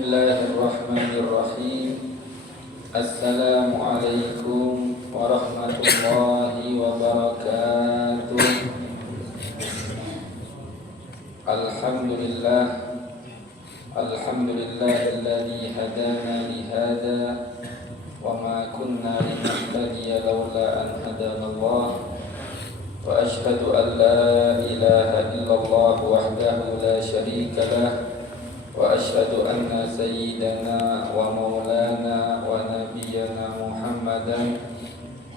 Bismillahirrahmanirrahim. Assalamualaikum warahmatullahi wabarakatuh. Alhamdulillah Alhamdulillahilladzi hadana lihada wa ma kunna linahtadiya laula an hadana Allah. Wa ashhadu an la ilaha illallah wahdahu la syarika lah. Wa ashhadu anna sayyidana wa maulana wa nabiyyana Muhammadan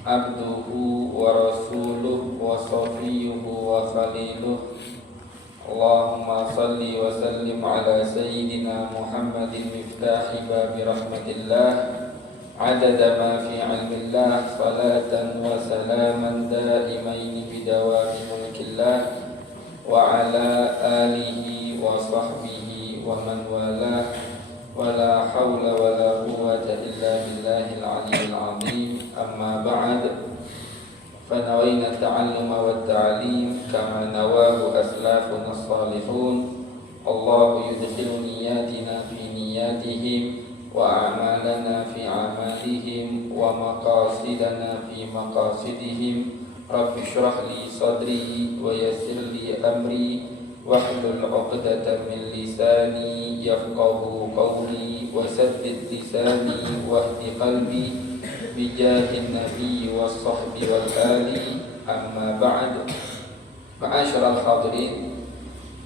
abduhu wa rasuluhu wa safiyuhu wa khaliluhu. Allahumma salli wa sallim ala sayyidina Muhammadin miftahi babi rahmatillah adada ma fi ilmillah salatan wa salaman daimaini bidawami mulkillah wa ala alihi wa sahbihi wa man walah wa la hawla wa la quwwata illa billahil aliyyil azim. Amma ba'd, fanawayna ta'alluma wa ta'alim kama nawahu aslafuna as-salihun. Allahu yudkhilu niyatina fi niyatihim wa a'malana fi a'malihim wa maqasidana fi maqasidihim. Rabbi shrah li sadri wa yassir li amri wahlul 'uqdatam min lisani yafqahu qawli wa saddid lisani wahdi qalbi bijahin nabi was sahbi wal ali. Amma ba'd. Ma'asyiral hadirin,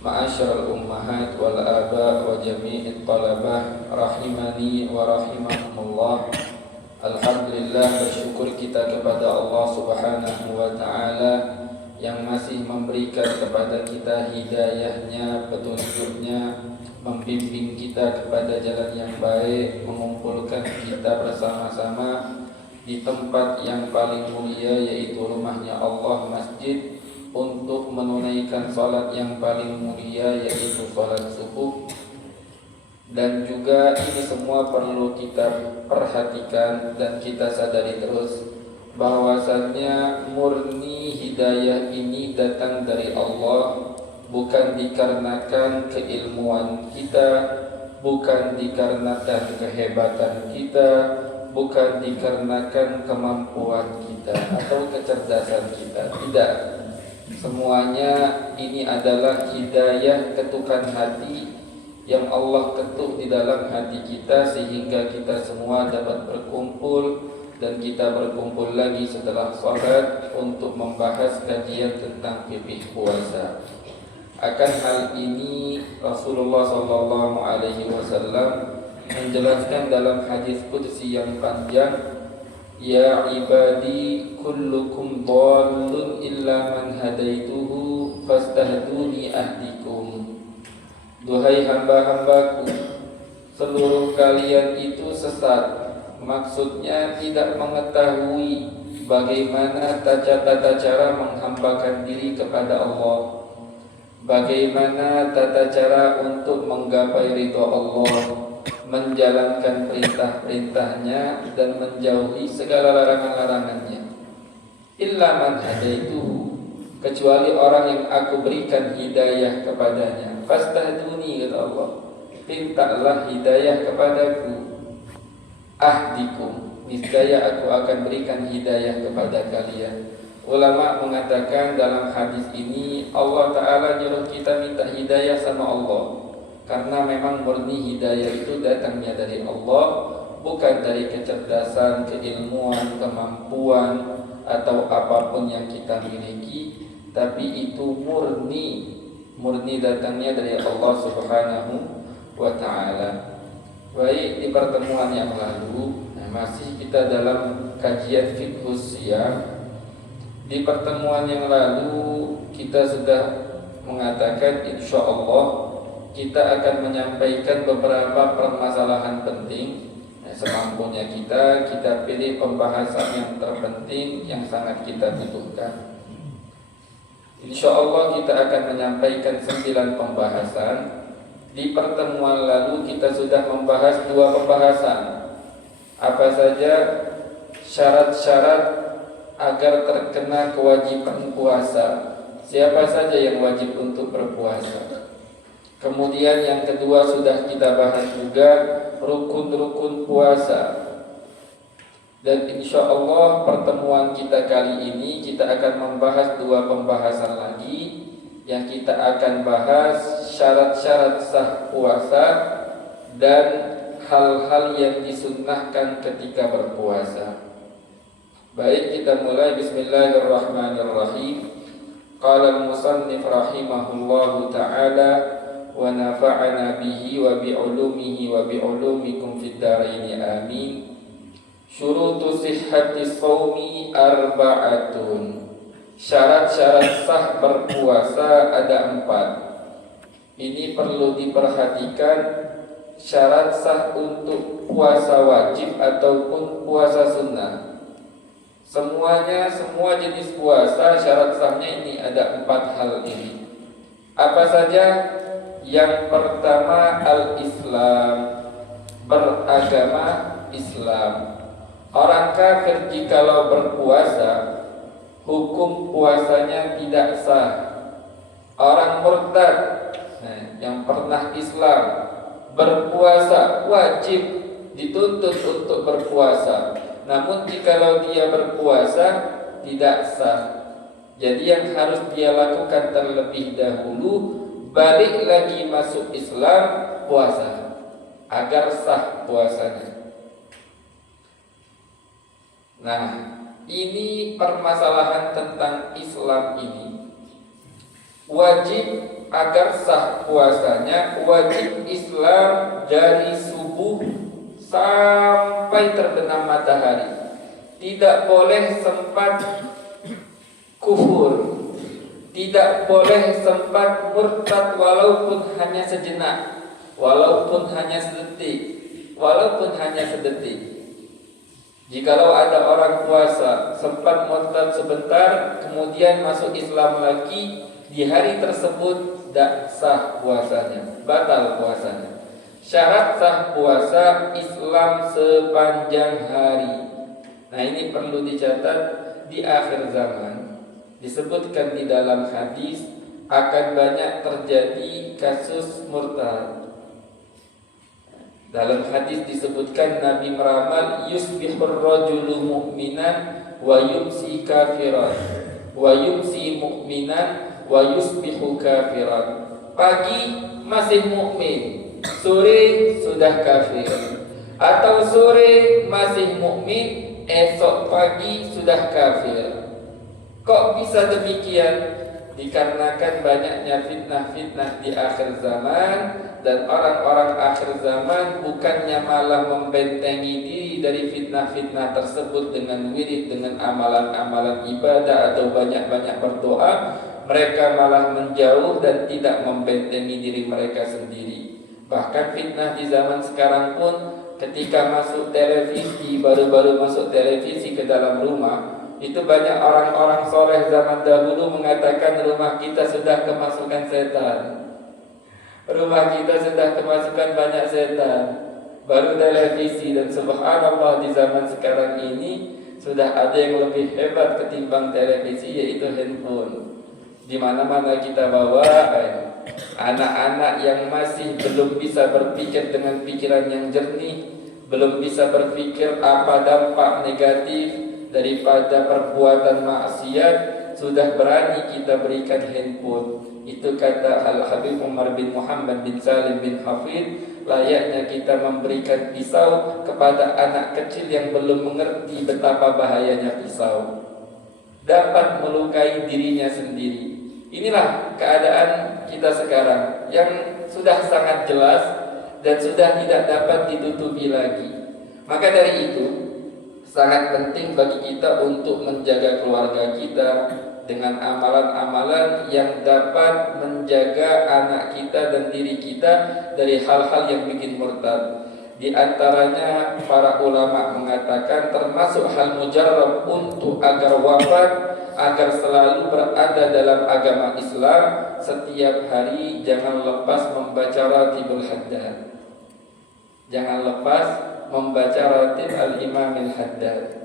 ma'asyiral ummahat wal aba wa jami'it talabah rahimani wa rahimakumullah. Alhamdulillah, bersyukur kita kepada Allah Subhanahu wa ta'ala yang masih memberikan kepada kita hidayahnya, petunjuknya, membimbing kita kepada jalan yang baik, mengumpulkan kita bersama-sama di tempat yang paling mulia, yaitu rumahnya Allah, masjid, untuk menunaikan salat yang paling mulia, yaitu salat subuh. Dan juga ini semua perlu kita perhatikan dan kita sadari terus bahwasannya murni hidayah ini datang dari Allah, bukan dikarenakan keilmuan kita, bukan dikarenakan kehebatan kita, bukan dikarenakan kemampuan kita atau kecerdasan kita. Tidak. Semuanya ini adalah hidayah ketukan hati yang Allah ketuk di dalam hati kita, sehingga kita semua dapat berkumpul. Dan kita berkumpul lagi setelah salat untuk membahas kajian tentang fikih puasa. Akan hal ini Rasulullah SAW menjelaskan dalam hadis qudsi yang panjang, ya ibadi kullukum dhallun illa man hadaituhu fastahduni ahdikum. Duhai hamba-hambaku, seluruh kalian itu sesat. Maksudnya tidak mengetahui bagaimana tata cara menghambakan diri kepada Allah, bagaimana tata cara untuk menggapai ridha Allah, menjalankan perintah-perintahnya dan menjauhi segala larangan-larangannya. Illa man hadaituhu, kecuali orang yang aku berikan hidayah kepadanya. Fastahduni, kata Allah, mintalah hidayah kepadaku. Ahdikum, niscaya aku akan berikan hidayah kepada kalian. Ulama mengatakan dalam hadis ini Allah Ta'ala nyuruh kita minta hidayah sama Allah, karena memang murni hidayah itu datangnya dari Allah, bukan dari kecerdasan, keilmuan, kemampuan atau apapun yang kita miliki, tapi itu murni datangnya dari Allah Subhanahu wa Ta'ala. Baik, di pertemuan yang lalu masih kita dalam kajian fiqhus siyam. Di pertemuan yang lalu kita sudah mengatakan insya Allah kita akan menyampaikan beberapa permasalahan penting. Semampunya kita pilih pembahasan yang terpenting yang sangat kita butuhkan. Insya Allah kita akan menyampaikan 9 pembahasan. Di pertemuan lalu kita sudah membahas 2 pembahasan. Apa saja syarat-syarat agar terkena kewajiban puasa? Siapa saja yang wajib untuk berpuasa? Kemudian yang kedua sudah kita bahas juga rukun-rukun puasa. Dan insya Allah pertemuan kita kali ini kita akan membahas dua pembahasan lagi. Yang kita akan bahas syarat-syarat sah puasa dan hal-hal yang disunnahkan ketika berpuasa. Baik, kita mulai. Bismillahirrahmanirrahim. Qala al-musannif rahimahullahu ta'ala wa nafa'ana bihi wa bi'ulumihi wa bi'ulumikum fid dharain amin. Syurutu sihhati shaumi arba'atun. Syarat-syarat sah berpuasa ada 4. Ini perlu diperhatikan. Syarat sah untuk puasa wajib ataupun puasa sunnah, semuanya, semua jenis puasa syarat sahnya ini ada 4 hal ini. Apa saja? Yang pertama al-Islam, beragama Islam. Orang kafir jikalau berpuasa, hukum puasanya tidak sah. Orang murtad, yang pernah Islam berpuasa wajib dituntut untuk berpuasa. Namun jikalau dia berpuasa tidak sah. Jadi yang harus dia lakukan terlebih dahulu balik lagi masuk Islam, puasa agar sah puasanya. Nah, ini permasalahan tentang Islam ini. Wajib agar sah puasanya, wajib Islam dari subuh sampai terbenam matahari. Tidak boleh sempat kufur, tidak boleh sempat murtad walaupun hanya sejenak, walaupun hanya sedetik, walaupun hanya sedetik. Jikalau ada orang puasa sempat murtad sebentar, kemudian masuk Islam lagi, di hari tersebut tidak sah puasanya, batal puasanya. Syarat sah puasa Islam sepanjang hari. Nah, ini perlu dicatat. Di akhir zaman disebutkan di dalam hadis akan banyak terjadi kasus murtad. Dalam hadis disebutkan Nabi meramal yusbihur rajulu mu'minan wa yumsi kafiran wa yumsi mu'minan wa yusbihu kafiran. Pagi masih mukmin, sore sudah kafir. Atau sore masih mukmin, esok pagi sudah kafir. Kok bisa demikian? Dikarenakan banyaknya fitnah-fitnah di akhir zaman. Dan orang-orang akhir zaman bukannya malah membentengi diri dari fitnah-fitnah tersebut dengan wirid, dengan amalan-amalan ibadah atau banyak-banyak berdoa, mereka malah menjauh dan tidak membentengi diri mereka sendiri. Bahkan fitnah di zaman sekarang pun ketika masuk televisi, baru-baru masuk televisi ke dalam rumah, itu banyak orang-orang soleh zaman dahulu mengatakan rumah kita sudah kemasukan setan. Rumah kita sudah kemasukan banyak setan. Baru televisi, dan subhanallah di zaman sekarang ini sudah ada yang lebih hebat ketimbang televisi, yaitu handphone. Di mana-mana kita bawa anak-anak yang masih belum bisa berpikir dengan pikiran yang jernih, belum bisa berpikir apa dampak negatif daripada perbuatan maksiat, sudah berani kita berikan handphone. Itu kata Al-Habib Umar bin Muhammad bin Salim bin Hafid, layaknya kita memberikan pisau kepada anak kecil yang belum mengerti betapa bahayanya pisau, dapat melukai dirinya sendiri. Inilah keadaan kita sekarang yang sudah sangat jelas dan sudah tidak dapat ditutupi lagi. Maka dari itu sangat penting bagi kita untuk menjaga keluarga kita dengan amalan-amalan yang dapat menjaga anak kita dan diri kita dari hal-hal yang bikin murtad. Di antaranya para ulama mengatakan termasuk hal mujarrab untuk agar wafat, agar selalu berada dalam agama Islam, setiap hari jangan lepas membaca Ratibul Haddad. Jangan lepas membaca Ratib Al-Imam Al-Haddad.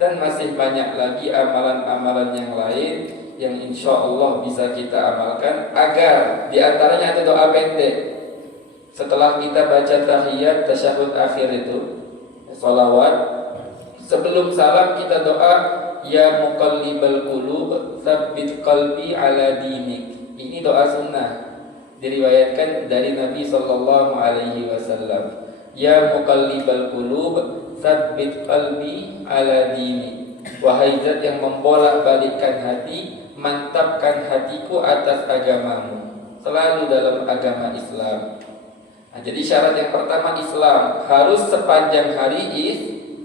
Dan masih banyak lagi amalan-amalan yang lain yang insya Allah bisa kita amalkan, agar diantaranya ada doa pendek setelah kita baca tahiyat tasyahud akhir itu, salawat. Sebelum salam kita doa, ya muqallibal qulub tsabbit qalbi ala dinik. Ini doa sunnah, diriwayatkan dari Nabi sallallahu alaihi wasallam. Ya muqallibal qulub tsabbit qalbi ala dinik. Wahai zat yang membolak-balikkan hati, mantapkan hatiku atas agamamu. Selalu dalam agama Islam. Nah, jadi syarat yang pertama Islam, harus sepanjang hari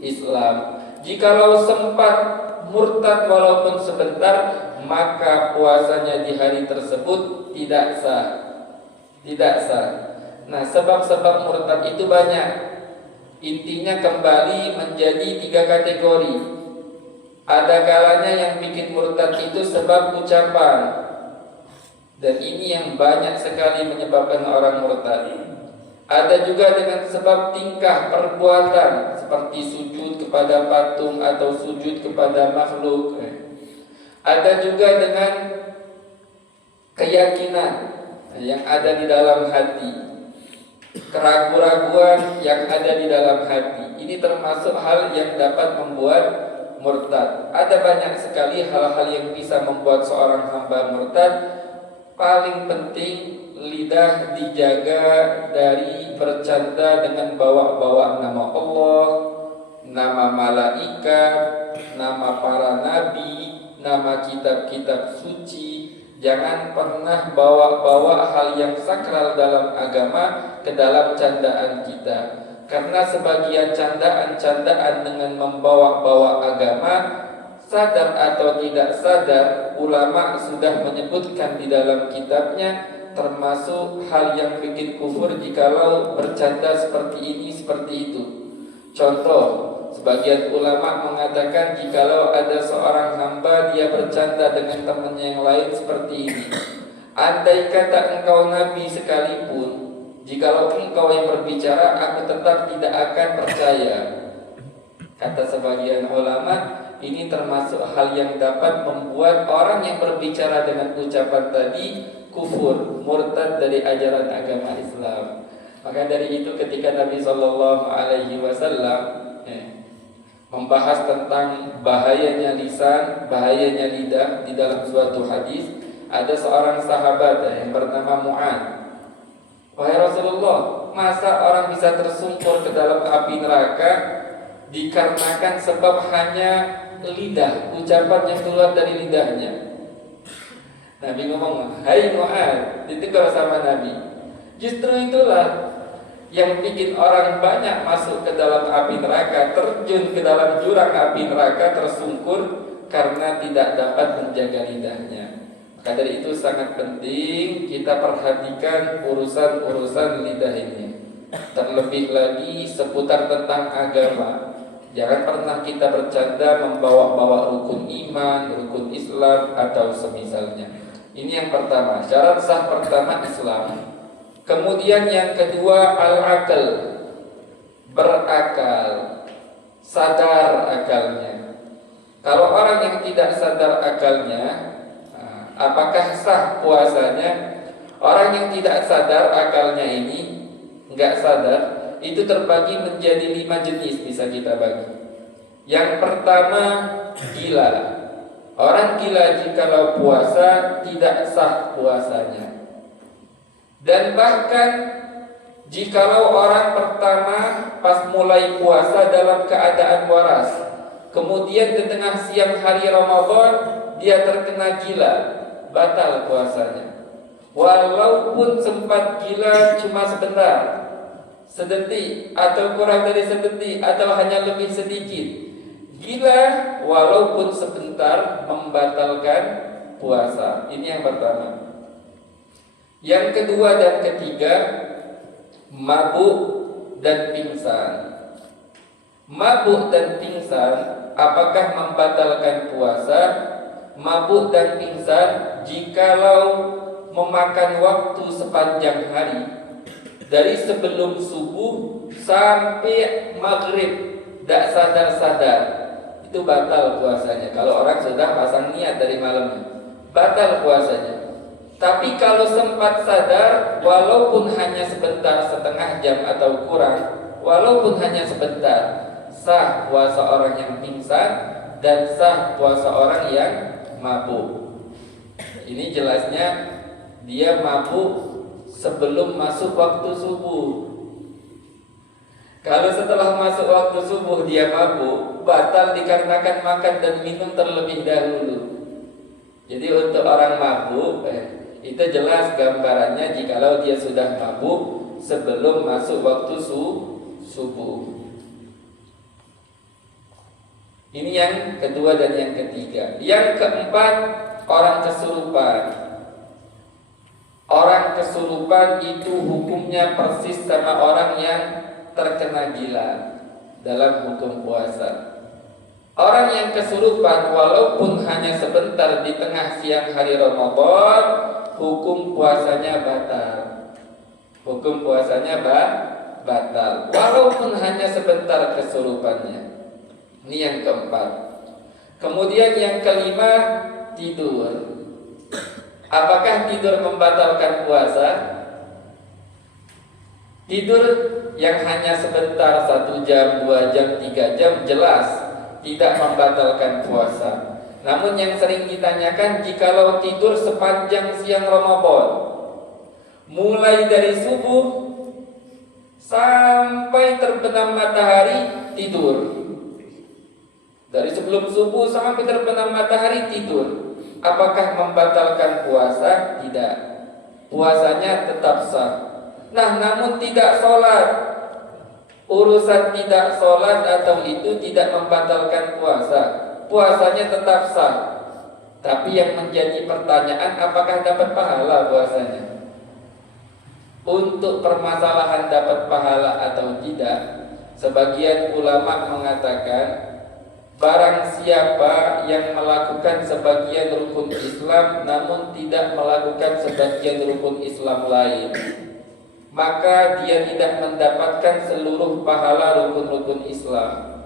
Islam. Jikalau sempat murtad walaupun sebentar, maka puasanya di hari tersebut tidak sah. Tidak sah. Nah, sebab-sebab murtad itu banyak. Intinya kembali menjadi 3 kategori. Ada kalanya yang bikin murtad itu sebab ucapan, dan ini yang banyak sekali menyebabkan orang murtad. Ada juga dengan sebab tingkah perbuatan, seperti sujud kepada patung atau sujud kepada makhluk. Ada juga dengan keyakinan yang ada di dalam hati, keraguan-raguan yang ada di dalam hati. Ini termasuk hal yang dapat membuat murtad. Ada banyak sekali hal-hal yang bisa membuat seorang hamba murtad. Paling penting lidah dijaga dari bercanda dengan bawa-bawa nama Allah, nama malaikat, nama para nabi, nama kitab-kitab suci. Jangan pernah bawa-bawa hal yang sakral dalam agama ke dalam candaan kita. Karena sebagian candaan-candaan dengan membawa-bawa agama, sadar atau tidak sadar, ulama sudah menyebutkan di dalam kitabnya, termasuk hal yang bikin kufur jikalau bercanda seperti ini, seperti itu. Contoh, sebagian ulama mengatakan jikalau ada seorang hamba dia bercanda dengan temannya yang lain seperti ini, andai kata engkau nabi sekalipun, jikalau engkau yang berbicara, aku tetap tidak akan percaya. Kata sebagian ulama, ini termasuk hal yang dapat membuat orang yang berbicara dengan ucapan tadi kufur, murtad dari ajaran agama Islam. Maka dari itu ketika Nabi Shallallahu Alaihi Wasallam membahas tentang bahayanya lisan, bahayanya lidah di dalam suatu hadis, ada seorang sahabat yang bernama Mu'ad. Wahai Rasulullah, masa orang bisa tersungkur ke dalam api neraka dikarenakan sebab hanya lidah, ucapan yang keluar dari lidahnya? Nabi ngomong, hai Mu'ad, ditegur sama Nabi. Justru itulah yang bikin orang banyak masuk ke dalam api neraka, terjun ke dalam jurang api neraka, tersungkur karena tidak dapat menjaga lidahnya. Maka dari itu sangat penting kita perhatikan urusan-urusan lidah ini. Terlebih lagi seputar tentang agama. Jangan pernah kita bercanda membawa-bawa rukun iman, rukun Islam atau semisalnya. Ini yang pertama, syarat sah pertama Islam. Kemudian yang kedua al-aql, berakal, sadar akalnya. Kalau orang yang tidak sadar akalnya, apakah sah puasanya? Orang yang tidak sadar akalnya ini, enggak sadar, itu terbagi menjadi 5 jenis bisa kita bagi. Yang pertama gila. Orang gila jikalau puasa tidak sah puasanya. Dan bahkan jikalau orang pertama pas mulai puasa dalam keadaan waras, kemudian di tengah siang hari Ramadan dia terkena gila, batal puasanya. Walaupun sempat gila cuma sebentar, sedetik atau kurang dari sedetik atau hanya lebih sedikit, gila walaupun sebentar membatalkan puasa. Ini yang pertama. Yang kedua dan ketiga, mabuk dan pingsan. Mabuk dan pingsan apakah membatalkan puasa? Mabuk dan pingsan jikalau memakan waktu sepanjang hari, dari sebelum subuh sampai maghrib, tidak sadar-sadar, itu batal puasanya. Kalau orang sudah pasang niat dari malamnya, batal puasanya. Tapi kalau sempat sadar, walaupun hanya sebentar, setengah jam atau kurang, walaupun hanya sebentar, sah puasa orang yang pingsan dan sah puasa orang yang mabuk. Ini jelasnya dia mabuk sebelum masuk waktu subuh. Kalau setelah masuk waktu subuh dia mabuk, batal dikarenakan makan dan minum terlebih dahulu. Jadi untuk orang mabuk itu jelas gambarannya jikalau dia sudah mabuk sebelum masuk waktu subuh. Ini yang kedua dan yang ketiga. Yang keempat, orang kesurupan. Orang kesurupan itu hukumnya persis sama orang yang terkena gila dalam hukum puasa. Orang yang kesurupan walaupun hanya sebentar di tengah siang hari Ramadan, hukum puasanya batal. Hukum puasanya batal walaupun hanya sebentar kesurupannya. Ini yang keempat. Kemudian yang kelima, tidur. Apakah tidur membatalkan puasa? Tidur yang hanya sebentar, 1 jam, 2 jam, 3 jam, jelas tidak membatalkan puasa. Namun yang sering ditanyakan, jikalau tidur sepanjang siang Ramadan, mulai dari subuh sampai terbenam matahari tidur. Dari sebelum subuh sampai terbenam matahari tidur. Apakah membatalkan puasa? Tidak. Puasanya tetap sah. Nah, namun tidak sholat. Urusan tidak sholat atau itu tidak membatalkan puasa. Puasanya tetap sah. Tapi yang menjadi pertanyaan, apakah dapat pahala puasanya? Untuk permasalahan dapat pahala atau tidak, sebagian ulama mengatakan barang siapa yang melakukan sebagian rukun Islam namun tidak melakukan sebagian rukun Islam lain, maka dia tidak mendapatkan seluruh pahala rukun-rukun Islam.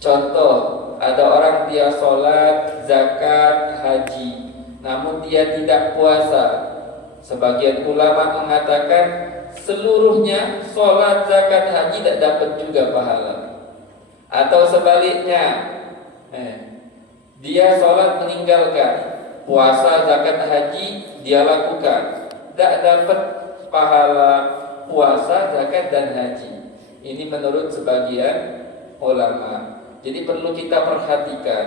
Contoh, ada orang dia sholat, zakat, haji, namun dia tidak puasa. Sebagian ulama mengatakan seluruhnya sholat, zakat, haji tidak dapat juga pahala. Atau sebaliknya, dia sholat meninggalkan, puasa, zakat, haji dia lakukan, tidak dapat pahala puasa, zakat, dan haji. Ini menurut sebagian ulama. Jadi perlu kita perhatikan,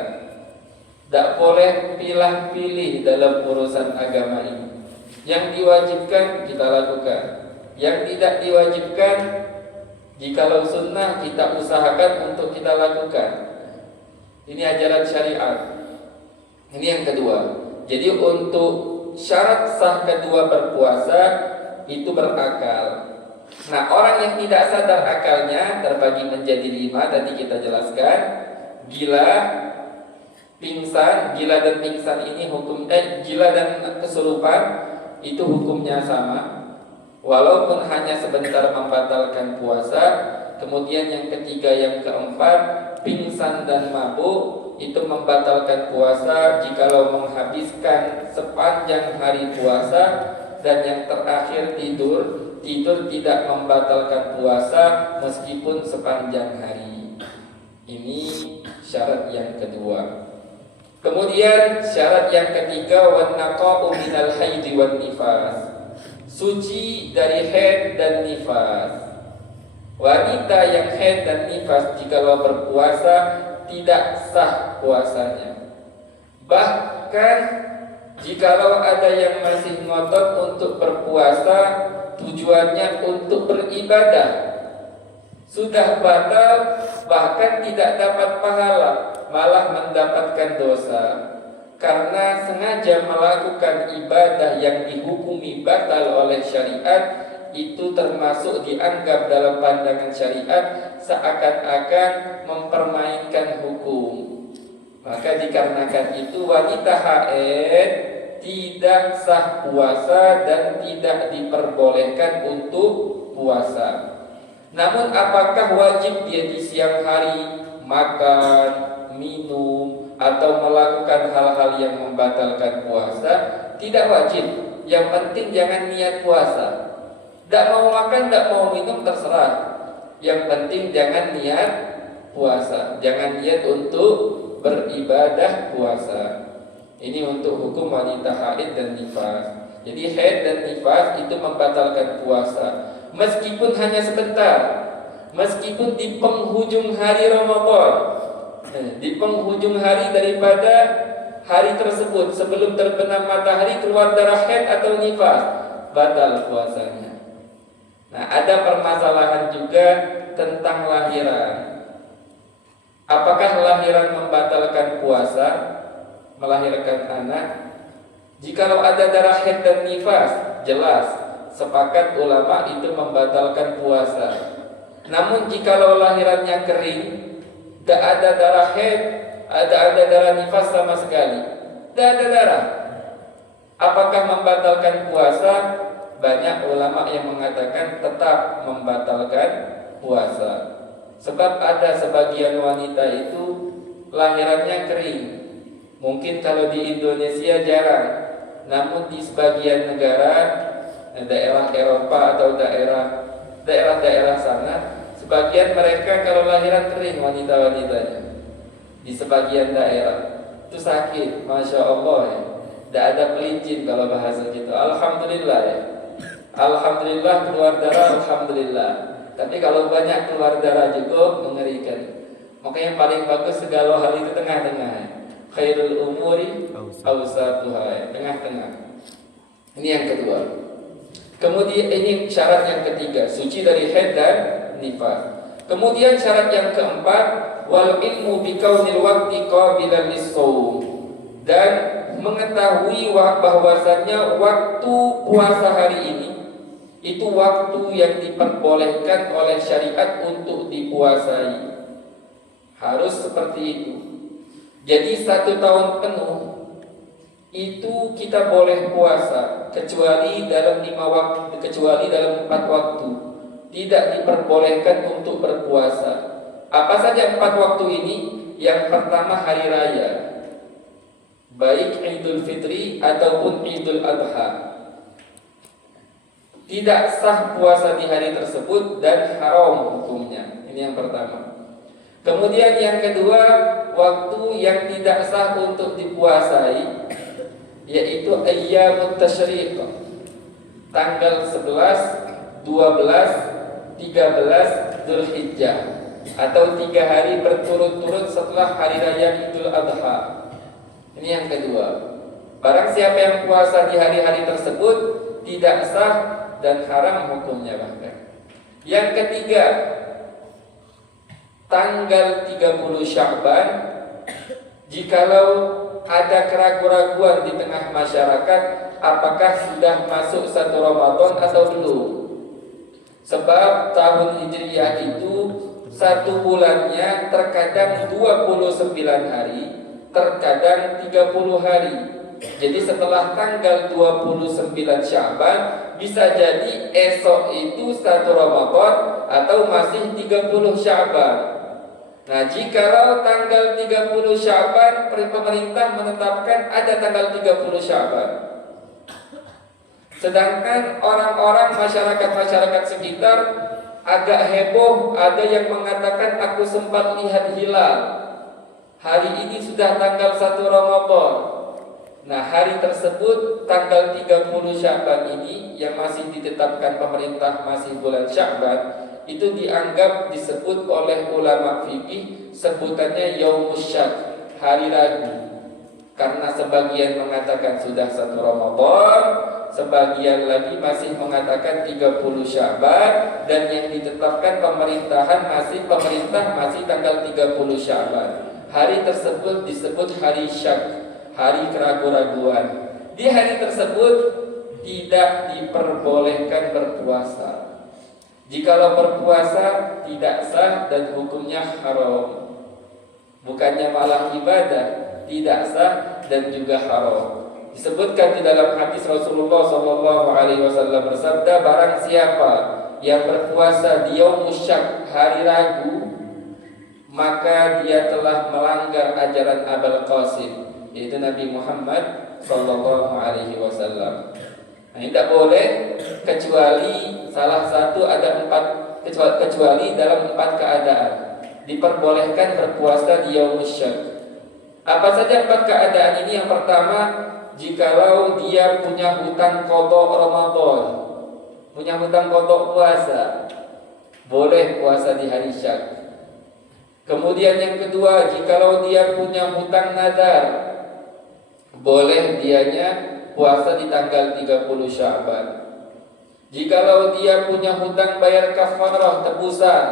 tidak boleh pilih-pilih dalam urusan agama ini. Yang diwajibkan kita lakukan, yang tidak diwajibkan, jikalau sunnah kita usahakan untuk kita lakukan. Ini ajaran syariat. Ini yang kedua. Jadi untuk syarat sah kedua berpuasa itu berakal. Nah, orang yang tidak sadar akalnya terbagi menjadi 5. Tadi kita jelaskan. Gila, pingsan. Gila dan pingsan ini gila dan kesurupan itu hukumnya sama, walaupun hanya sebentar membatalkan puasa. Kemudian yang ketiga, yang keempat, pingsan dan mabuk itu membatalkan puasa jikalau menghabiskan sepanjang hari puasa. Dan yang terakhir, tidur tidak membatalkan puasa meskipun sepanjang hari. Ini syarat yang kedua. Kemudian syarat yang ketiga, wan naqa'u minal haidi wan nifas, suci dari haid dan nifas. Wanita yang haid dan nifas jikalau berpuasa tidak sah puasanya. Bahkan jikalau ada yang masih ngotot untuk berpuasa, tujuannya untuk beribadah, sudah batal, bahkan tidak dapat pahala, malah mendapatkan dosa. Karena sengaja melakukan ibadah yang dihukumi batal oleh syariat, itu termasuk dianggap dalam pandangan syariat seakan-akan mempermainkan hukum. Maka dikarenakan itu wanita haid tidak sah puasa dan tidak diperbolehkan untuk puasa. Namun apakah wajib dia di siang hari makan, minum, atau melakukan hal-hal yang membatalkan puasa, tidak wajib. Yang penting jangan niat puasa. Tidak mau makan, tidak mau minum, terserah. Yang penting jangan niat puasa, jangan niat untuk beribadah puasa. Ini untuk hukum wanita haid dan nifas. Jadi haid dan nifas itu membatalkan puasa, meskipun hanya sebentar, meskipun di penghujung hari Ramadan, di penghujung hari daripada hari tersebut, sebelum terbenam matahari keluar darah haid atau nifas, batal puasanya. Nah, ada permasalahan juga tentang lahiran. Apakah lahiran membatalkan puasa, melahirkan anak? Jikalau ada darah haid dan nifas, jelas sepakat ulama itu membatalkan puasa. Namun jikalau lahirannya kering, tidak ada darah haid, ada darah nifas sama sekali, tidak ada darah, apakah membatalkan puasa? Banyak ulama yang mengatakan tetap membatalkan puasa. Sebab ada sebagian wanita itu lahirannya kering. Mungkin kalau di Indonesia jarang, namun di sebagian negara, daerah Eropa atau daerah-daerah sana, sebagian mereka kalau lahiran kering wanita-wanitanya. Di sebagian daerah itu sakit, masya Allah ya. Tidak ada pelincin kalau bahasa gitu. Alhamdulillah ya. Alhamdulillah keluar darah, alhamdulillah. Tapi kalau banyak keluar darah juga mengerikan. Maka yang paling bagus segala hal itu tengah-tengah. Khairul umuri awsatuha, tengah-tengah. Ini yang kedua. Kemudian ini syarat yang ketiga, suci dari haid dan nifas. Kemudian syarat yang keempat, wal ilmu bikaunil waqti qabilan lis-shaum, dan mengetahui bahwasannya waktu puasa hari ini itu waktu yang diperbolehkan oleh syariat untuk dipuasai. Harus seperti itu. Jadi 1 tahun penuh itu kita boleh puasa kecuali dalam 5 waktu, kecuali dalam 4 waktu. Tidak diperbolehkan untuk berpuasa. Apa saja 4 waktu ini? Yang pertama hari raya, baik Idul Fitri ataupun Idul Adha. Tidak sah puasa di hari tersebut dan haram hukumnya. Ini yang pertama. Kemudian yang kedua, waktu yang tidak sah untuk dipuasai yaitu ayyamut tasyriq. Tanggal 11, 12, 13 Dzulhijjah, atau 3 hari berturut-turut setelah hari raya Idul Adha. Ini yang kedua. Barang siapa yang puasa di hari-hari tersebut tidak sah dan haram hukumnya bahkan. Yang ketiga, tanggal 30 Sya'ban, jikalau ada keraguan-raguan di tengah masyarakat apakah sudah masuk 1 Ramadan atau belum. Sebab tahun Hijriah itu 1 bulannya terkadang 29 hari, terkadang 30 hari. Jadi setelah tanggal 29 Sya'ban bisa jadi esok itu 1 Ramadan atau masih 30 Sya'ban. Nah, jikalau tanggal 30 Sya'ban pemerintah menetapkan ada tanggal 30 Sya'ban, sedangkan orang-orang masyarakat sekitar agak heboh, ada yang mengatakan aku sempat lihat hilal, hari ini sudah tanggal 1 Ramadan. Nah, hari tersebut tanggal 30 Sya'ban ini yang masih ditetapkan pemerintah masih bulan Sya'ban, itu dianggap disebut oleh ulama fikih sebutannya Yaumus Syak, hari ragu. Karena sebagian mengatakan sudah 1 Ramadan, sebagian lagi masih mengatakan 30 Sya'ban, dan yang ditetapkan pemerintah masih tanggal 30 Sya'ban. Hari tersebut disebut hari Syak, hari keraguan-raguan. Di hari tersebut tidak diperbolehkan berpuasa. Jikalau berpuasa tidak sah dan hukumnya haram. Bukannya malah ibadah, tidak sah dan juga haram. Disebutkan di dalam hadis Rasulullah SAW bersabda, barang siapa yang berpuasa di Yaumus Syak, hari ragu, maka dia telah melanggar ajaran Abul Qasim, yaitu Nabi Muhammad sallallahu alaihi wasallam. Nah, tidak boleh kecuali salah satu ada empat, kecuali dalam 4 keadaan. Diperbolehkan berpuasa di Yaumus Syak. Apa saja 4 keadaan ini? Yang pertama, jikalau dia punya hutang qadha Ramadan, punya hutang qadha puasa, boleh puasa di hari Syak. Kemudian yang kedua, jikalau dia punya hutang nazar, boleh dianya puasa di tanggal 30 Sya'ban. Jikalau dia punya hutang bayar kafarah tebusan,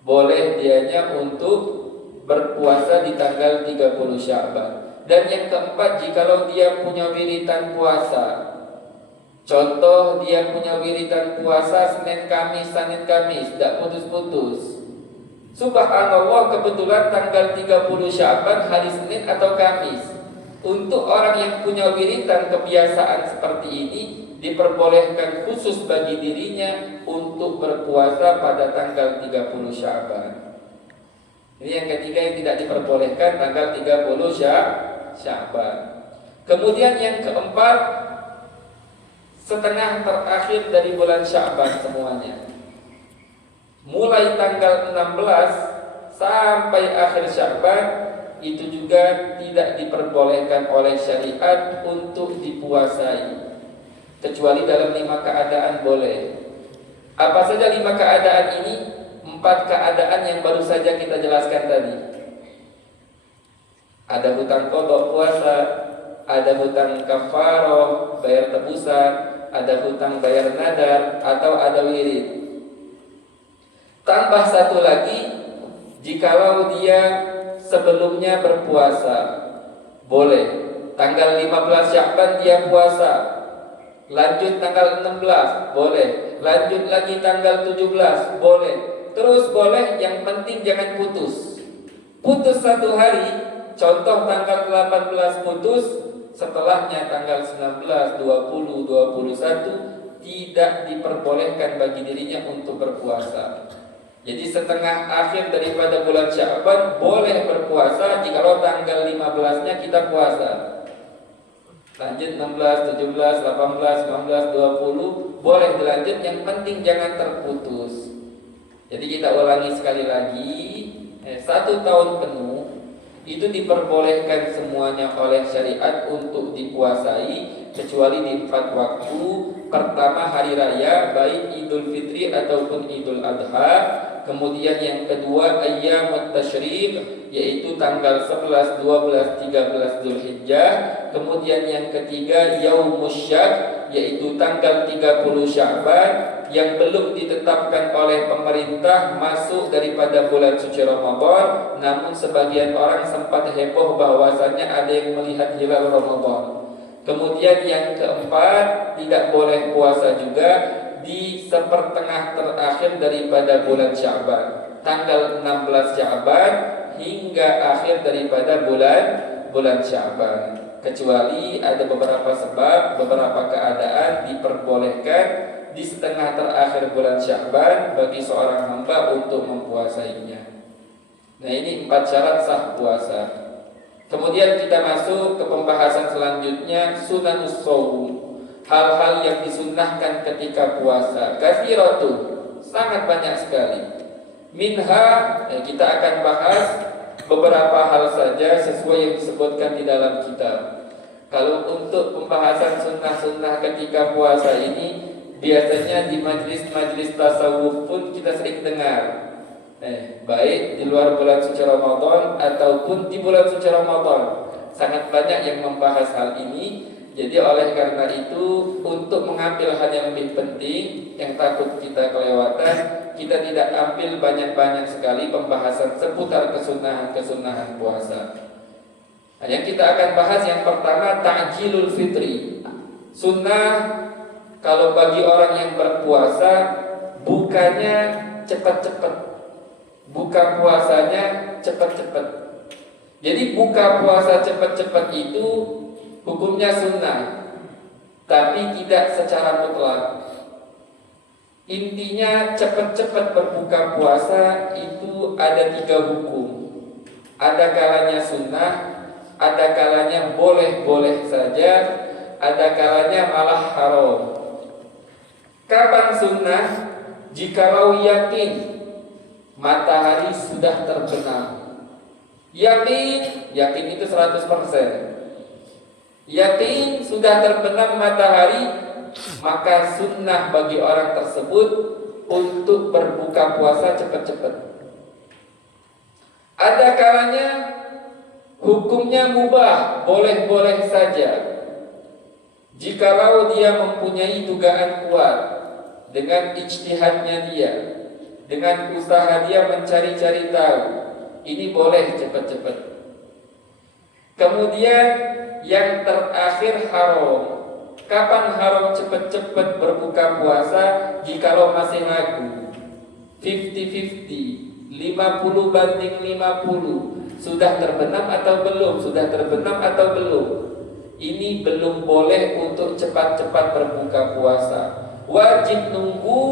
boleh dianya untuk berpuasa di tanggal 30 Sya'ban. Dan yang keempat, jikalau dia punya wiritan puasa, contoh dia punya wiritan puasa Senin Kamis, tidak putus-putus. Subhanallah, kebetulan tanggal 30 Sya'ban hari Senin atau Kamis. Untuk orang yang punya wiritan kebiasaan seperti ini, diperbolehkan khusus bagi dirinya untuk berpuasa pada tanggal 30 Sya'ban. Ini yang ketiga yang tidak diperbolehkan, tanggal 30 Sya'ban. Kemudian yang keempat, setengah terakhir dari bulan Sya'ban semuanya. Mulai tanggal 16 sampai akhir Sya'ban, itu juga tidak diperbolehkan oleh syariat untuk dipuasai, kecuali dalam 5 keadaan boleh. Apa saja 5 keadaan ini? 4 keadaan yang baru saja kita jelaskan tadi. Ada hutang qadha puasa, ada hutang kafarah bayar tebusan, ada hutang bayar nadar, atau ada wirid. Tambah satu lagi, jikalau dia sebelumnya berpuasa, boleh. Tanggal 15 Sya'ban dia puasa, lanjut tanggal 16, boleh. Lanjut lagi tanggal 17, boleh. Terus boleh, yang penting jangan putus. Putus 1 hari, contoh tanggal 18 putus, setelahnya tanggal 19, 20, 21 tidak diperbolehkan bagi dirinya untuk berpuasa. Jadi setengah akhir daripada bulan Sya'ban boleh berpuasa jikalau tanggal 15-nya kita puasa. Lanjut 16, 17, 18, 19, 20 boleh dilanjut, yang penting jangan terputus. Jadi kita ulangi sekali lagi, 1 tahun penuh itu diperbolehkan semuanya oleh syariat untuk dipuasai, kecuali di 4 waktu. Pertama, hari raya, baik Idul Fitri ataupun Idul Adha. Kemudian yang kedua, ayyamut tasyrik, yaitu tanggal 11, 12, 13 Zulhijjah. Kemudian yang ketiga, Yaumus Syak, yaitu tanggal 30 Sya'ban, yang belum ditetapkan oleh pemerintah masuk daripada bulan suci Ramadan, namun sebagian orang sempat heboh bahwasannya ada yang melihat hilal Ramadan. Kemudian yang keempat, tidak boleh puasa juga di sepertengah terakhir daripada bulan Sya'ban, tanggal 16 Sya'ban hingga akhir daripada bulan Sya'ban. Kecuali ada beberapa sebab, beberapa keadaan diperbolehkan di setengah terakhir bulan Sya'ban bagi seorang hamba untuk mempuasainya. Nah, ini 4 syarat sah puasa. Kemudian kita masuk ke pembahasan selanjutnya, sunanus shaum, hal-hal yang disunnahkan ketika puasa. Katsiratu, sangat banyak sekali. Minha, kita akan bahas beberapa hal saja sesuai yang disebutkan di dalam kitab. Kalau untuk pembahasan sunnah-sunnah ketika puasa ini, biasanya di majlis-majlis tasawuf pun kita sering dengar. Baik di luar bulan suci Ramadan ataupun di bulan suci Ramadan, sangat banyak yang membahas hal ini. Jadi oleh karena itu, untuk mengambil hal yang lebih penting, yang takut kita kelewatan, kita tidak ambil banyak-banyak sekali pembahasan seputar kesunahan-kesunahan puasa. Nah, yang kita akan bahas yang pertama, ta'jilul fitri. Sunnah kalau bagi orang yang berpuasa, bukanya cepat-cepat, buka puasanya cepat-cepat. Jadi buka puasa cepat-cepat itu hukumnya sunnah, tapi tidak secara mutlak. Intinya cepat-cepat berbuka puasa itu ada 3 hukum. Ada kalanya sunnah, ada kalanya boleh-boleh saja, ada kalanya malah haram. Kapan sunnah? Jikalau yakin matahari sudah terbenam. Yakin itu 100%. Yakin sudah terbenam matahari, maka sunnah bagi orang tersebut untuk berbuka puasa cepat-cepat. Ada kalanya hukumnya mubah, boleh-boleh saja. Jikalau dia mempunyai dugaan kuat dengan ijtihadnya dia, dengan usaha dia mencari-cari tahu, ini boleh cepat-cepat. Kemudian yang terakhir haram. Kapan haram cepat-cepat berbuka puasa? Jikalau masih ragu, 50-50, 50-50, sudah terbenam atau belum, sudah terbenam atau belum. Ini belum boleh untuk cepat-cepat berbuka puasa. Wajib nunggu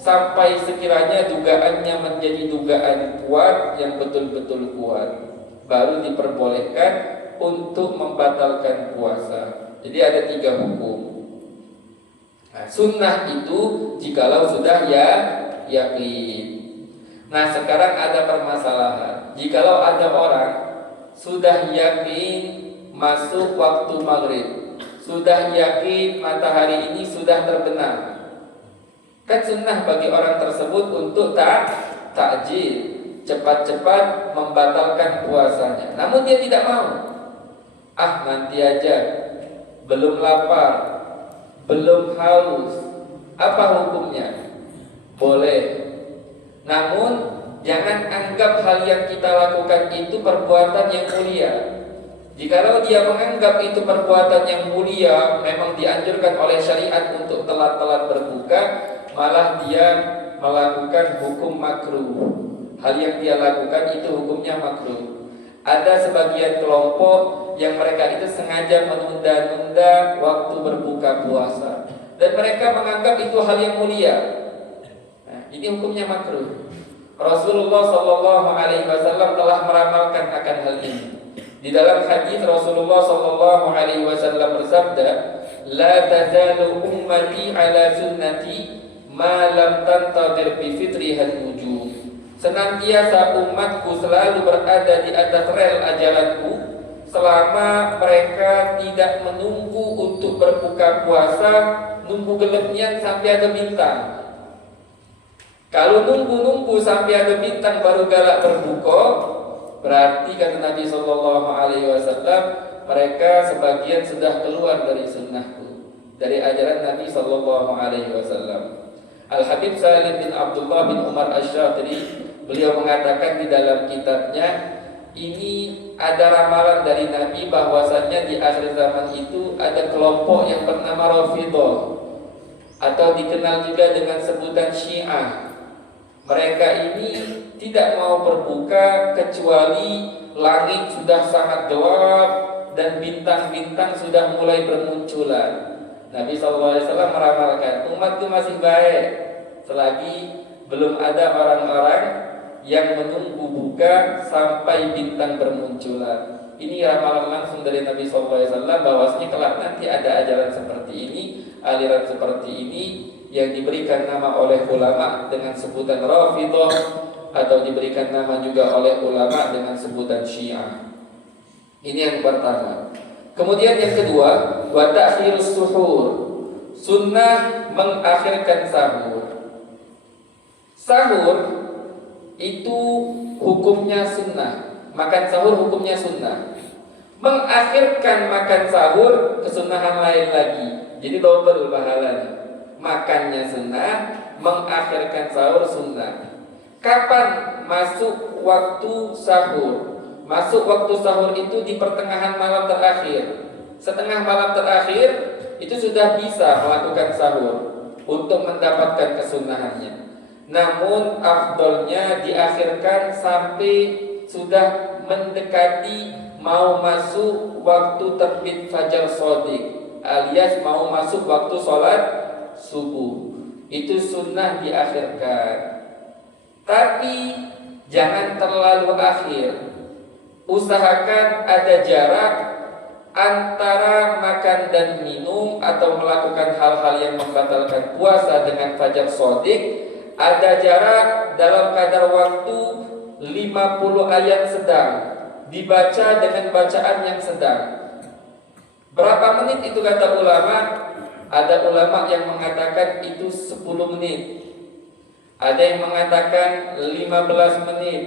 sampai sekiranya dugaannya menjadi dugaan kuat, yang betul-betul kuat, baru diperbolehkan untuk membatalkan puasa. Jadi ada 3 hukum. Nah, sunnah itu jikalau sudah yakin. Nah, sekarang ada permasalahan. Jikalau ada orang sudah yakin masuk waktu maghrib, sudah yakin matahari ini sudah terbenam, kan sunnah bagi orang tersebut untuk takjil, cepat-cepat membatalkan puasanya. Namun dia tidak mau. Nanti aja, belum lapar, belum haus. Apa hukumnya? Boleh. Namun jangan anggap hal yang kita lakukan itu perbuatan yang mulia. Jikalau dia menganggap itu perbuatan yang mulia, memang dianjurkan oleh syariat untuk telat-telat berbuka, malah dia melakukan hukum makruh. Hal yang dia lakukan itu hukumnya makruh. Ada sebagian kelompok yang mereka itu sengaja menunda-nunda waktu berbuka puasa, dan mereka menganggap itu hal yang mulia. Nah, ini hukumnya makruh. Rasulullah SAW telah meramalkan akan hal ini. Di dalam hadis Rasulullah SAW bersabda, "La tazalu ummati ala sunnati ma lam tantadir bi fitrihan nujum." Senantiasa umatku selalu berada di atas rel ajaranku selama mereka tidak menunggu untuk berbuka puasa, nunggu gelapnya sampai ada bintang. Kalau nunggu sampai ada bintang baru galak berbuka, berarti kata Nabi SAW, mereka sebagian sudah keluar dari sunnahku, dari ajaran Nabi SAW. Al-Habib Salim bin Abdullah bin Umar Asy-Syatiri, beliau mengatakan di dalam kitabnya, ini ada ramalan dari Nabi bahwasanya di akhir zaman itu ada kelompok yang bernama Rafidhah, atau dikenal juga dengan sebutan Syiah. Mereka ini tidak mau berbuka kecuali langit sudah sangat gelap dan bintang-bintang sudah mulai bermunculan. Nabi SAW meramalkan, umatku masih baik selagi belum ada orang-orang yang menunggu buka sampai bintang bermunculan. Ini ramalan langsung dari Nabi SAW bahwasanya kelak nanti ada ajaran seperti ini, aliran seperti ini, yang diberikan nama oleh ulama dengan sebutan Rafidhah, atau diberikan nama juga oleh ulama dengan sebutan Syiah. Ini yang pertama. Kemudian yang kedua, wa ta'khirus suhur. Sunnah mengakhirkan sahur. Sahur itu hukumnya sunnah. Makan sahur hukumnya sunnah. Mengakhirkan makan sahur kesunahan lain lagi. Jadi double pahalanya. Makannya sunnah, mengakhirkan sahur sunnah. Kapan masuk waktu sahur? Masuk waktu sahur itu di pertengahan malam terakhir. Setengah malam terakhir itu sudah bisa melakukan sahur untuk mendapatkan kesunahannya. Namun afdolnya diakhirkan sampai sudah mendekati mau masuk waktu terbit fajar shadiq, alias mau masuk waktu sholat subuh. itu sunnah diakhirkan. Tapi jangan terlalu akhir. Usahakan ada jarak antara makan dan minum atau melakukan hal-hal yang membatalkan puasa dengan fajar shodiq. Ada jarak dalam kadar waktu 50 ayat sedang, dibaca dengan bacaan yang sedang. Berapa menit itu kata ulama? Ada ulama yang mengatakan itu 10 menit. Ada yang mengatakan 15 menit.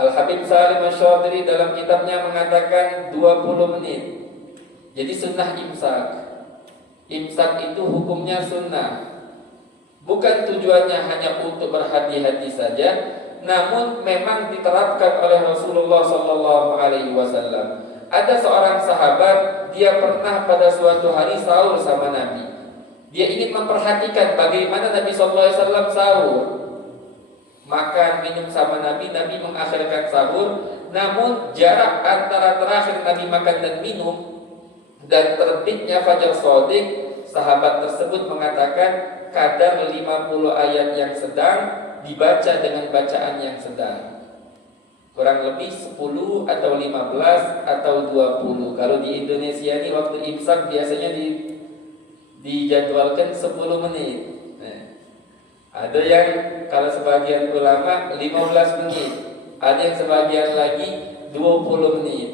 Al-Habib Salim Asy-Syadhili dalam kitabnya mengatakan 20 menit. Jadi sunnah imsak. Imsak itu hukumnya sunnah. Bukan tujuannya hanya untuk berhati-hati saja, namun memang diterapkan oleh Rasulullah SAW. Ada seorang sahabat, dia pernah pada suatu hari sahur sama Nabi. Dia ingin memperhatikan bagaimana Nabi SAW sahur. Makan minum sama Nabi, Nabi mengakhirkan sahur. Namun jarak antara terakhir Nabi makan dan minum dan terbitnya fajar shodiq, sahabat tersebut mengatakan kadar 50 ayat yang sedang dibaca dengan bacaan yang sedang. Kurang lebih 10 atau 15 atau 20. Kalau di Indonesia ini waktu imsak biasanya dijadwalkan 10 menit. Nah, ada yang kalau sebagian ulama 15 menit, ada yang sebagian lagi 20 menit.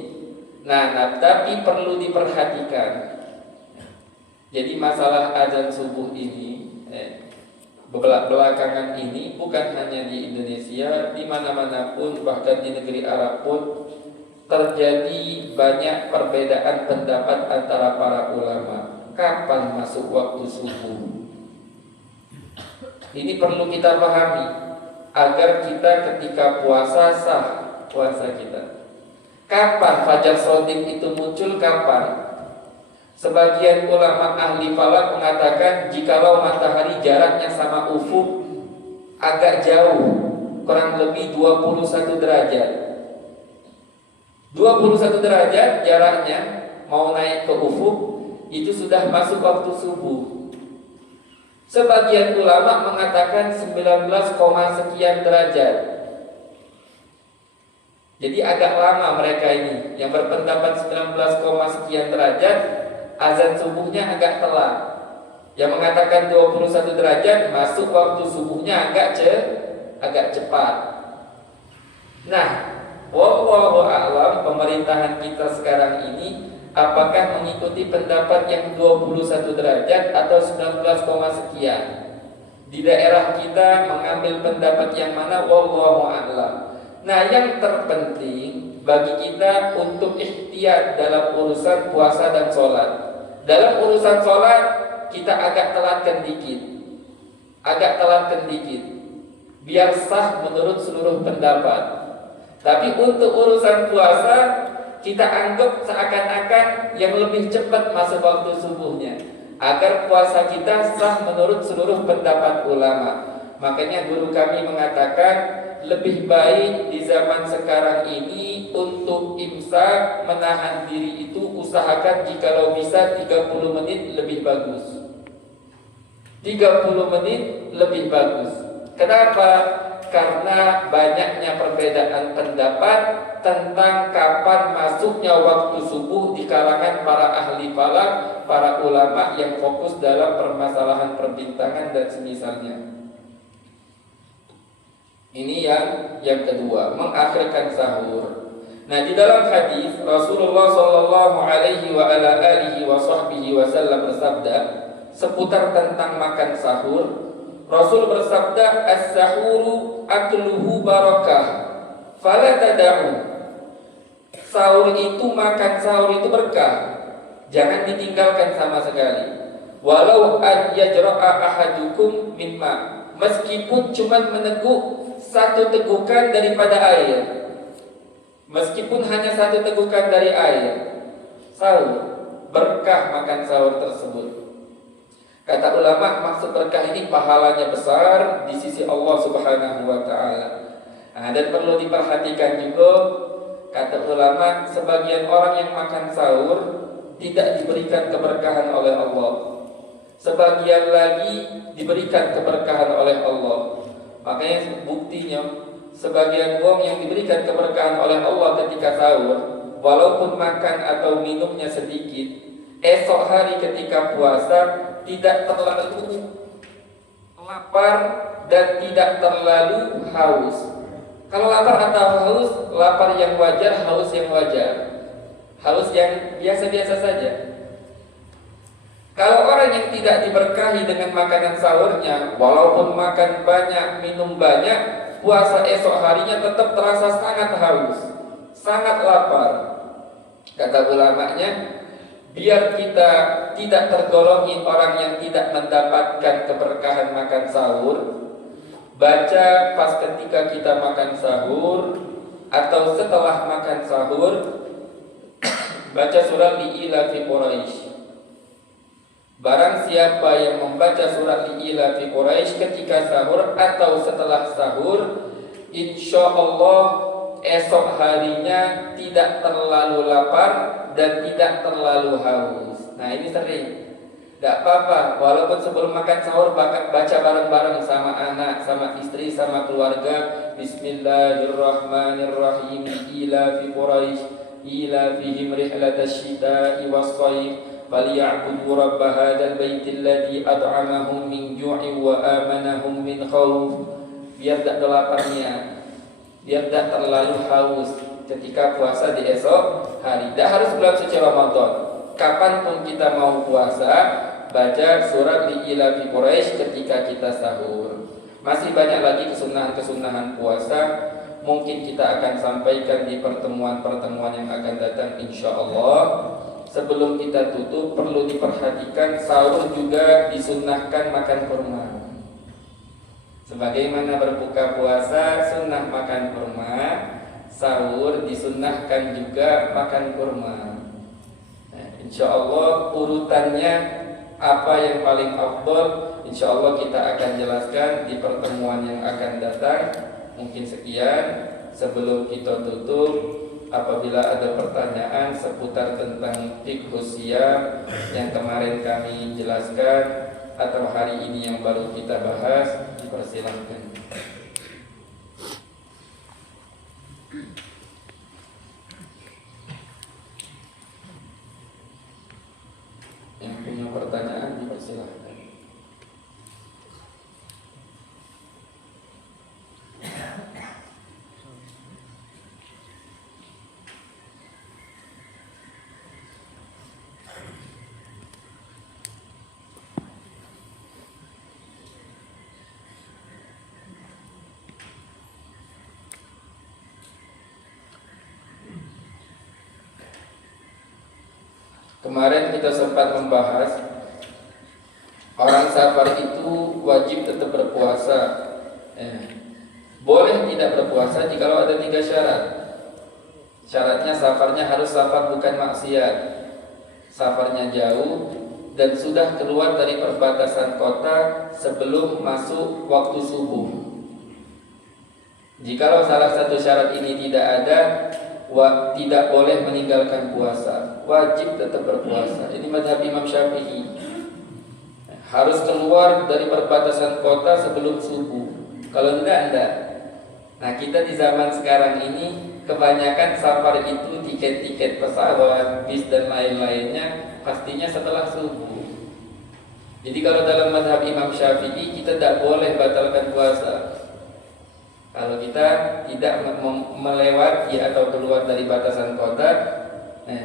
Nah, tapi perlu diperhatikan. Jadi masalah azan subuh ini belakangan ini bukan hanya di Indonesia, di mana-mana pun, bahkan di negeri Arab pun terjadi banyak perbedaan pendapat antara para ulama. Kapan masuk waktu subuh? Ini perlu kita pahami agar kita ketika puasa sah puasa kita. Kapan fajar shodiq itu muncul? Kapan? Sebagian ulama ahli falak mengatakan jikalau matahari jaraknya sama ufuk agak jauh, kurang lebih 21 derajat. 21 derajat jaraknya mau naik ke ufuk, itu sudah masuk waktu subuh. Sebagian ulama mengatakan 19, sekian derajat. Jadi agak lama mereka ini yang berpendapat 19, sekian derajat. Azan subuhnya agak telat. Yang mengatakan 21 derajat masuk waktu subuhnya agak cepat. Nah, wallahu a'lam, pemerintahan kita sekarang ini apakah mengikuti pendapat yang 21 derajat atau 19, sekian? Di daerah kita mengambil pendapat yang mana? Wallahu a'lam. Nah, yang terpenting bagi kita untuk ihtiyat dalam urusan puasa dan sholat. Dalam urusan sholat kita agak telatkan dikit, biar sah menurut seluruh pendapat. Tapi untuk urusan puasa kita anggap seakan-akan yang lebih cepat masuk waktu subuhnya, agar puasa kita sah menurut seluruh pendapat ulama. Makanya guru kami mengatakan lebih baik di zaman sekarang ini untuk imsak menahan diri itu usahakan jikalau bisa 30 menit lebih bagus. 30 menit lebih bagus. Kenapa? Karena banyaknya perbedaan pendapat tentang kapan masuknya waktu subuh di kalangan para ahli falak, para ulama yang fokus dalam permasalahan perbintangan dan semisalnya. Ini yang kedua, mengakhirkan sahur. Nah, di dalam hadis Rasulullah sallallahu alaihi wa ala alihi wa sahbihi wasallam bersabda seputar tentang makan sahur. Rasul bersabda, "As-sahuru akluhu barakah, fala tad'u." Sahur itu, makan sahur itu berkah. Jangan ditinggalkan sama sekali. Walau an yajra'a ahadukum mimma, meskipun cuma meneguk satu tegukan daripada air, meskipun hanya satu tegukan dari air, sahur, berkah makan sahur tersebut. Kata ulama, maksud berkah ini pahalanya besar di sisi Allah Subhanahu wa ta'ala. Nah, dan perlu diperhatikan juga, kata ulama, sebagian orang yang makan sahur tidak diberikan keberkahan oleh Allah. sebagian lagi diberikan keberkahan oleh Allah. Makanya buktinya sebagian uang yang diberikan keberkahan oleh Allah ketika sahur, walaupun makan atau minumnya sedikit, esok hari ketika puasa tidak terlalu lapar dan tidak terlalu haus. Kalau lapar atau haus, lapar yang wajar, haus yang wajar, haus yang biasa-biasa saja. Kalau orang yang tidak diberkahi dengan makanan sahurnya, walaupun makan banyak, minum banyak, puasa esok harinya tetap terasa sangat haus, sangat lapar. Kata ulamanya, biar kita tidak tergolongi orang yang tidak mendapatkan keberkahan makan sahur, baca pas ketika kita makan sahur atau setelah makan sahur, baca surah Li'ila fi Quraisy. Barang siapa yang membaca surat Li'ila fi Quraisy ketika sahur atau setelah sahur, insya Allah esok harinya tidak terlalu lapar dan tidak terlalu haus. Nah ini sering. Gak apa-apa, walaupun sebelum makan sahur baca bareng-bareng sama anak, sama istri, sama keluarga. Bismillahirrahmanirrahim. Ila fi Quraisy, ila fihim rihlatash shita'i was-shayf. فَلْيَعْبُدُوا رَبَّ هَذَا الْبَيْتِ الَّذِي أَطْعَمَهُمْ مِنْ جُوعٍ وَآمَنَهُمْ مِنْ خَوْفٍ. Biar tak laparnya, biar tak terlalu haus ketika puasa di esok hari. Tidak harus bulan suci Ramadan, kapanpun kita mau puasa, baca surat Li'ila fi Quraisy ketika kita sahur. Masih banyak lagi kesunahan-kesunahan puasa, mungkin kita akan sampaikan di pertemuan-pertemuan yang akan datang insya Allah. Sebelum kita tutup, perlu diperhatikan sahur juga disunnahkan makan kurma. Sebagaimana berbuka puasa sunnah makan kurma, sahur disunnahkan juga makan kurma. Nah, insya Allah urutannya apa yang paling afdal, insya Allah kita akan jelaskan di pertemuan yang akan datang. Mungkin sekian. Sebelum kita tutup, apabila ada pertanyaan seputar tentang fiqhus siyam yang kemarin kami jelaskan atau hari ini yang baru kita bahas, dipersilakan. Yang punya pertanyaan dipersilakan. Kemarin kita sempat membahas orang safar itu wajib tetap berpuasa. Boleh tidak berpuasa jika ada 3 syarat. Syaratnya safarnya harus safar bukan maksiat, safarnya jauh, dan sudah keluar dari perbatasan kota sebelum masuk waktu subuh. Jikalau salah satu syarat ini tidak ada, tidak boleh meninggalkan puasa, wajib tetap berpuasa. Ini mazhab Imam Syafi'i. Harus keluar dari perbatasan kota sebelum subuh. Kalau enggak. Nah, kita di zaman sekarang ini kebanyakan safar itu tiket-tiket pesawat, bis dan lain-lainnya pastinya setelah subuh. Jadi kalau dalam mazhab Imam Syafi'i kita tidak boleh batalkan puasa kalau kita tidak melewati atau keluar dari batasan kota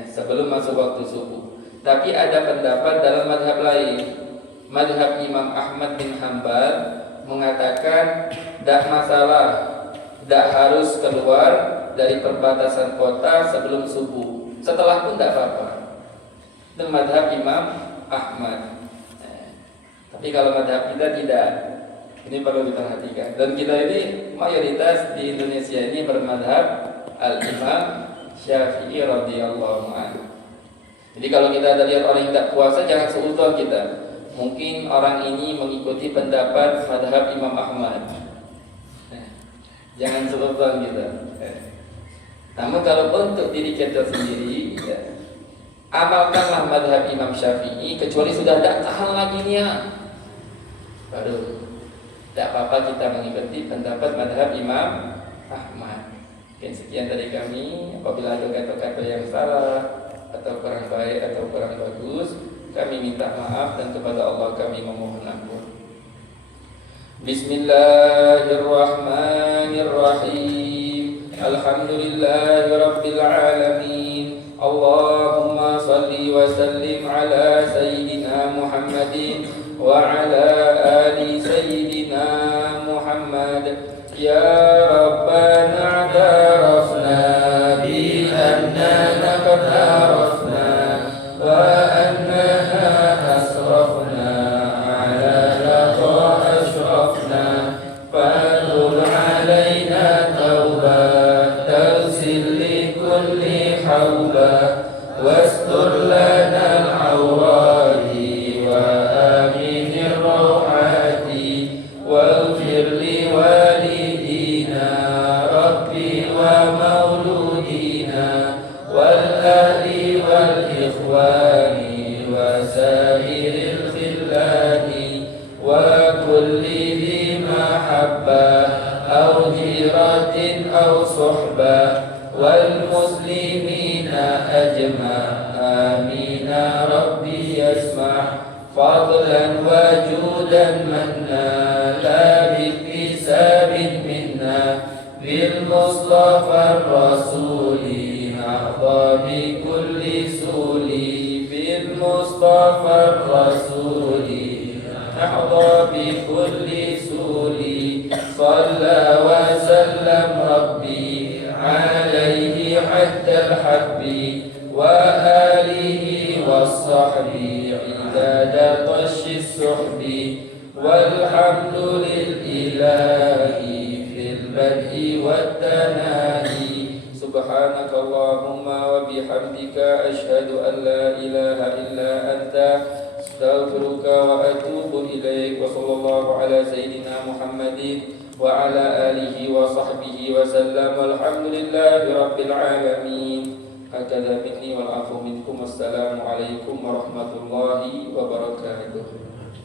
sebelum masuk waktu subuh. Tapi ada pendapat dalam mazhab lain. Mazhab Imam Ahmad bin Hanbal mengatakan tidak masalah, tidak harus keluar dari perbatasan kota sebelum subuh. Setelah pun tidak apa-apa. Itu mazhab Imam Ahmad. Tapi kalau mazhab kita tidak. Ini perlu diperhatikan. Dan kita ini mayoritas di Indonesia ini bermadhab Al-Imam Syafi'i radhiyallahu anhu. Jadi kalau kita ada lihat orang yang tidak puasa, jangan seudon kita. Mungkin orang ini mengikuti pendapat madhab Imam Ahmad. Jangan seudon kita. Namun kalau untuk diri kita sendiri, amalkanlah madhab Imam Syafi'i kecuali sudah tidak tahan lagi niat. Baru tidak apa-apa kita mengikuti pendapat madhab Imam Ahmad. Mungkin sekian dari kami. Apabila ada kata-kata yang salah atau kurang baik atau kurang bagus, kami minta maaf dan kepada Allah kami memohon ampun. Bismillahirrahmanirrahim. Alhamdulillahirabbil alamin. Allahumma salli wa sallim ala sayyidina Muhammadin wa ala ali sayyidina Muhammad. Ya Rabbana a'tarafna bi annana qad arafna wa annaha asrafna ala laqad فَأَنْزِلْ عَلَيْنَا تَوْبَةً تَغْسِلُ لِكُلِّ حَوْبَةٍ وَاسْتُرْ لَنَا الْعَوْرَاتِ وَآمِنِ الرَّوْعَاتِ وَاغْفِرْ لِوَالِدِينَا رَبِّي وَمَوْلُودِينَا وَالْأَهْلِ وَالْإِخْوَانِ وَسَائِرِ الْخِلَّانِ وَكُلِّ محبة أو جيرة أو صحبة والمسلمين أجمع آمين ربي يسمع فضلا وجودا منا لا باكتساب منا بالمصطفى الرسول نحظى بكل سول بالمصطفى الرسول نحظى بكل صلى وسلم ربي عليه حتى الحب وآله والصحب عداد طش السحب والحمد لله في البدء والتناهي سبحانك اللهم وبحمدك أشهد أن لا إله إلا أنت أستغفرك وأتوب إليك وصلى الله على سيدنا محمد وعلى آله وصحبه وسلم والحمد لله رب العالمين. هكذا مني والعفو منكم. والسلام عليكم ورحمة الله وبركاته.